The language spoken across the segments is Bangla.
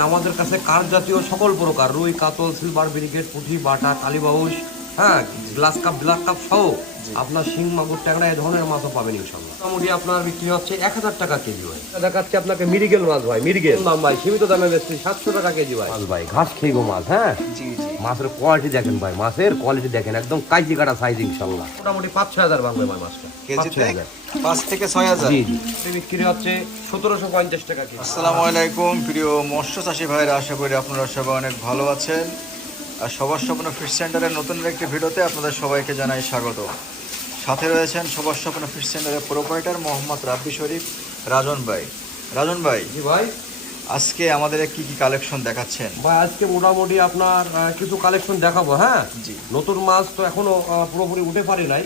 আমাদের কাছে কার্প জাতীয় সকল প্রকার রুই, কাতল, সিলভার ব্রিগেড, পুঁটি, বাটা, কালীবাউস, হ্যাঁ, গ্লাস কাপ, ব্ল্যাক কাপ সহ আপনার শিং, মাগুর, ট্যাংরা এই ধরনের মাছও পাবেন ইনশাল্লাহ। মোটামুটি আপনার বিক্রি হচ্ছে 1000 টাকা কেজি ভাই। দেখাচ্ছি আপনাকে মিরিগেল মাছ ভাই, মিরিগেল দাম ভাই সীমিত দামে বেশি 700 টাকা কেজি ভাই। মাছ ভাই ঘাস খেয়ে গো মাছ, হ্যাঁ মাছের কোয়ালিটি দেখেন ভাই, মাছের কোয়ালিটি দেখেন একদম কাইজি কাটা সাইজ ইনশাল্লাহ। মোটামুটি 5-6 হাজার ভাঙবে ভাই মাছটা, কেজিতে 5 থেকে 6000। জি জি, বিক্রি হচ্ছে 1750 টাকা কেজি। আসসালামু আলাইকুম প্রিয় মৎস্য চাষী ভাইরা, আশা করি আপনারা সবাই অনেক ভালো আছেন। আর সবার স্বপ্ন ফিশ সেন্টারের নতুন একটি ভিডিওতে আপনাদের সবাইকে জানাই স্বাগত। সাথে রয়েছেন সবার স্বপ্ন ফিশ সেন্টারের প্রোপাইটার মোহাম্মদ রাব্বি শরীফ রাজন ভাই। রাজন ভাই, জি ভাই, আজকে আমাদের কি কি কালেকশন দেখাচ্ছেন? ভাই আজকে মোটামুটি আপনার কিছু কালেকশন দেখাবো। হ্যাঁ জি, নতুন মাছ তো এখনো পুরোপুরি উঠে পারি নাই,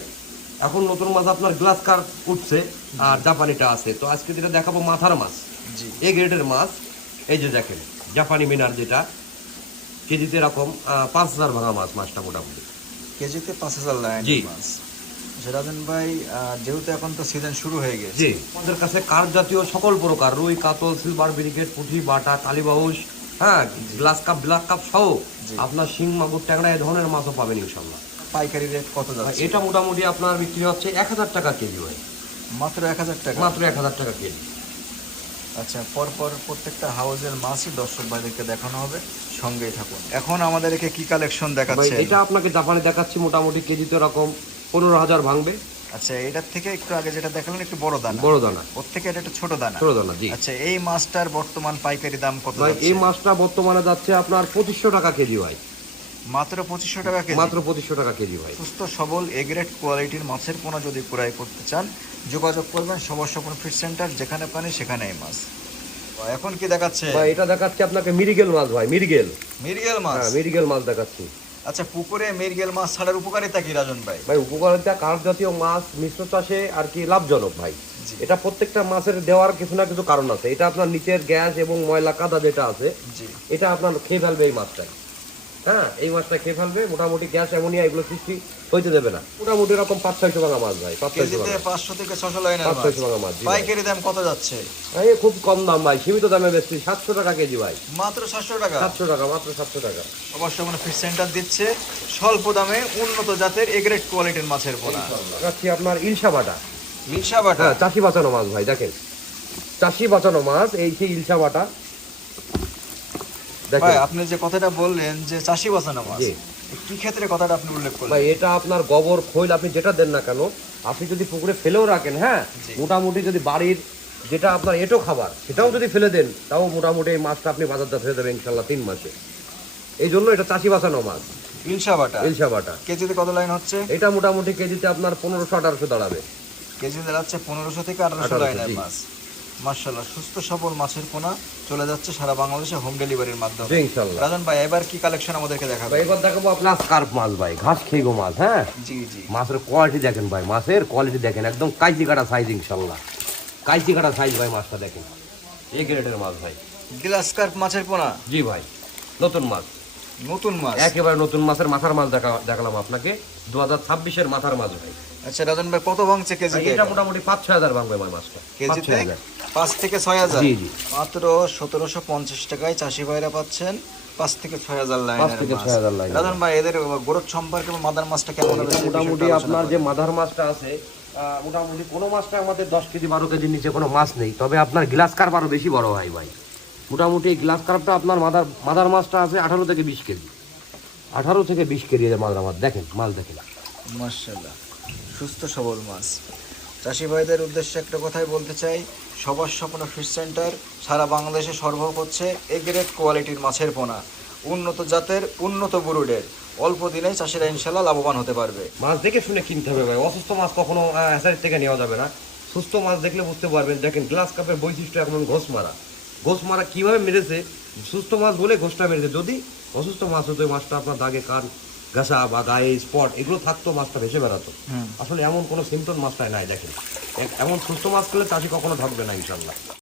এখন নতুন মাছ আপনার গ্লাস কার্প উঠছে আর জাপানিটা আছে। তো আজকে যেটা দেখাবো মাথার মাছ, জি, এ গ্রেডের মাছ। এই যে দেখেন জাপানি মিনার, যেটা কেজিতে এরকম 5000 ভাঙা মাছ, মাছটা মোটামুটি কেজিতে 5000 লাইন জি। মাছ। রাজন ভাই, যেহেতু এখন তো সিজন শুরু হয়ে গেছে, জি, আমাদের কাছে কার্প জাতীয় সকল প্রকার রুই, কাতল, সিলভার ব্রিগেড, পুঁটি, বাটা, কালীবাউস, হ্যাঁ, গ্লাস কাপ, ব্ল্যাক কাপ সহ আপনার শিং, মাগুর, ট্যাংরা এই ধরনের মাছও পাবেন ইনশাল্লাহ। পাইকারি রেট কত যাচ্ছে? এটা মোটামুটি আপনার বিক্রি হচ্ছে 1000 টাকা কেজি ভাই, মাত্র 1000 টাকা। মাত্র 1000 টাকা কেজি। আচ্ছা, পরপর প্রত্যেকটা হাউসের মাছই দর্শক ভাইদেরকে দেখানো হবে, সঙ্গেই থাকুন। এখন আমাদেরকে কি কালেকশন ভাই দেখাচ্ছে? এটা আপনাকে জাপানে দেখাচ্ছি, মোটামুটি কেজিতে এরকম 15000 ভাঙবে। আচ্ছা, এটার থেকে একটু আগে যেটা দেখালেন একটু বড় দানা, বড় দানা, ওর থেকে এটা একটু ছোট দানা। ছোট দানা, জি। আচ্ছা, এই মাছটার বর্তমান পাইকারি দাম কত ভাই যাচ্ছে? এই মাছটা বর্তমানে যাচ্ছে আপনার 2500 টাকা কেজি ভাই, মাত্র 2500 টাকা কেজি। মাত্র 2500 টাকা কেজি ভাই। সুস্থ সবল এ গ্রেড কোয়ালিটির মাছের পোনা যদি ক্রয় করতে চান, যোগাযোগ করবেন সবার স্বপ্ন ফিশ সেন্টার, যেখানে পানি সেখানে এই মাছ। এখন কি দেখাচ্ছে? ভাই এটা দেখাচ্ছি আপনাকে মিরিগেল মাছ ভাই, মিরিগেল, মিরগেল মাছ। হ্যাঁ মিরিগেল মাছ দেখাচ্ছি। আচ্ছা, পুকুরে মিরগেল মাছ ছাড়ার উপকারিতা কি রাজন ভাই? ভাই উপকারিতা কার্প জাতীয় মাছ মিশ্র চাষে আর কি লাভজনক ভাই। জি। এটা প্রত্যেকটা মাছের দেওয়ার কিছু না কিছু কারণ আছে। এটা আপনার নিচের গ্যাস এবং ময়লা কাদা যেটা আছে, জি, এটা আপনার খেয়ে ফেলবে এই মাছটা। হ্যাঁ, এই মাছটা খেয়ে ফেলবে, মোটামুটি গ্যাস অ্যামোনিয়া এগুলো সৃষ্টি হইতে দেবে না। মোটামুটি এরকম 500-600 ভাঙা মাছ ভাই, 500-600 কেজিতে 500 থেকে 600 লাইনের মাছ। 500-600 ভাঙা মাছ, জি ভাই। পাইকারি দাম কত যাচ্ছে? ভাই খুব কম দাম ভাই, সীমিত দামে বেশি 700 টাকা কেজি ভাই, মাত্র 700 টাকা। 700 টাকা, মাত্র 700 টাকা। অবশ্য মানে ফিশ সেন্টার দিচ্ছে স্বল্প দামে উন্নত জাতের এ গ্রেড কোয়ালিটির মাছের পোনা। দেখাচ্ছি আপনার ইলশা বাটা, মিলসা বাটা। হ্যাঁ চাষি বাঁচানো মাছ ভাই, দেখেন চাষি বাঁচানো মাছ, এই সেই ইলশা বাটা ভাই, দেখেন। আপনি যে কথাটা বললেন যে চাষি বাঁচানো মাছ, জি। কি ক্ষেত্রে কথাটা আপনি উল্লেখ করলেন? ভাই এটা আপনার গোবর খৈল আপনি যেটা দেন না কেন, আপনি যদি পুকুরে ফেলেও রাখেন, হ্যাঁ জি। মোটামুটি যদি বাড়ির যেটা আপনার এটো খাবার সেটাও যদি ফেলে দেন, তাও মোটামুটি এই মাছটা আপনি বাজারজাত হয়ে যাবে ইনশাল্লাহ 3 মাসে। এই জন্য এটা চাষি বাঁচানো মাছ, মিলসা বাটা। ইলশা বাটা। কেজিতে কত লাইন হচ্ছে? এটা মোটামুটি কেজিতে আপনার 1500-1800 দাঁড়াবে। কেজি দাঁড়াচ্ছে 1500 থেকে 1800 1800, লাইনের জি। মাছ। মাশাআল্লাহ, সুস্থ সবল মাছের পোনা চলে যাচ্ছে সারা বাংলাদেশে হোম ডেলিভারির মাধ্যমে। জি ইনশাল্লাহ। রাজন ভাই, এবার কি কালেকশন আমাদেরকে ভাই দেখাবেন? এবার দেখাবো আপনার কার্প মাছ ভাই, ঘাস খেয়ে গো মাছ, হ্যাঁ জি, জি। মাছের কোয়ালিটি দেখেন ভাই, মাছের কোয়ালিটি দেখেন একদম কাইজি কাটা সাইজ ইনশাল্লাহ, কাইজি কাটা সাইজ ভাই। মাছটা দেখেন এ গ্রেডের মাছ ভাই। গ্লাস কার্প মাছের পোনা, জি ভাই, নতুন মাছ, নতুন মাছ। একেবারে নতুন মাছের মাথার মাছ দেখালাম আপনাকে, 2026-এর মাথার মাছ ভাই। আচ্ছা রাজন ভাই, কত ভাঙছে কেজিতে? এটা মোটামুটি 5-6 হাজার ভাঙবে ভাই মাছটা, কেজিতে 5-6 হাজার। 5 থেকে 6000। জি জি, মাত্র 1750 টাকায় চাষি ভাইরা পাচ্ছেন 5 থেকে 6000 5 লাইনের থেকে মাছ। 6000 লাইন। রাজন ভাই, এদের গ্রোথ সম্পর্কে বা মাদার মাছটা কেমন হবে? এটা মোটামুটি আপনার যে মাদার মাছটা আছে, মোটামুটি কোনো মাছটা আমাদের 10 কেজি 12 কেজির নিচে কোনো মাছ নেই, তবে আপনার গ্লাস কার্প আরো বেশি বড় হয় ভাই। মোটামুটি এই গ্লাস কার্পটা আপনার মাদার মাছটা আছে 18 থেকে 20 কেজি, 18 থেকে 20 কেজি এর মাদার মাছ। দেখেন মাছ দেখেন, মাশাআল্লাহ, সুস্থ সবল মাছ। চাষি ভাইদের উদ্দেশ্যে একটা কথাই বলতে চাই, সবার স্বপ্ন ফিশ সেন্টার সারা বাংলাদেশে সরবরাহ করছে এ গ্রেড কোয়ালিটির মাছের পোনা, উন্নত জাতের, উন্নত ব্রুডের। অল্প দিনেই চাষিরা ইনশাল্লাহ লাভবান হতে পারবে। মাছ দেখে শুনে কিনতে হবে ভাই, অসুস্থ মাছ কখনো হ্যাচারি থেকে নেওয়া যাবে না। সুস্থ মাছ দেখলে বুঝতে পারবেন। দেখেন গ্লাস কাপের বৈশিষ্ট্য এখন ঘোষ মারা কিভাবে মেরেছে, সুস্থ মাছ বলে ঘোষটা মেরেছে। যদি অসুস্থ মাছ হতো, ওই মাছটা আপনার দাগে কান ঘাসা বা গায়ে স্পট এগুলো থাকতো, মাছটা ভেসে বেড়াতো। আসলে এমন কোনো সিমটম মাছটায় নাই। দেখেন এমন সুস্থ মাছ খেলে চাষি কখনো ঠকবে না ইনশাল্লাহ।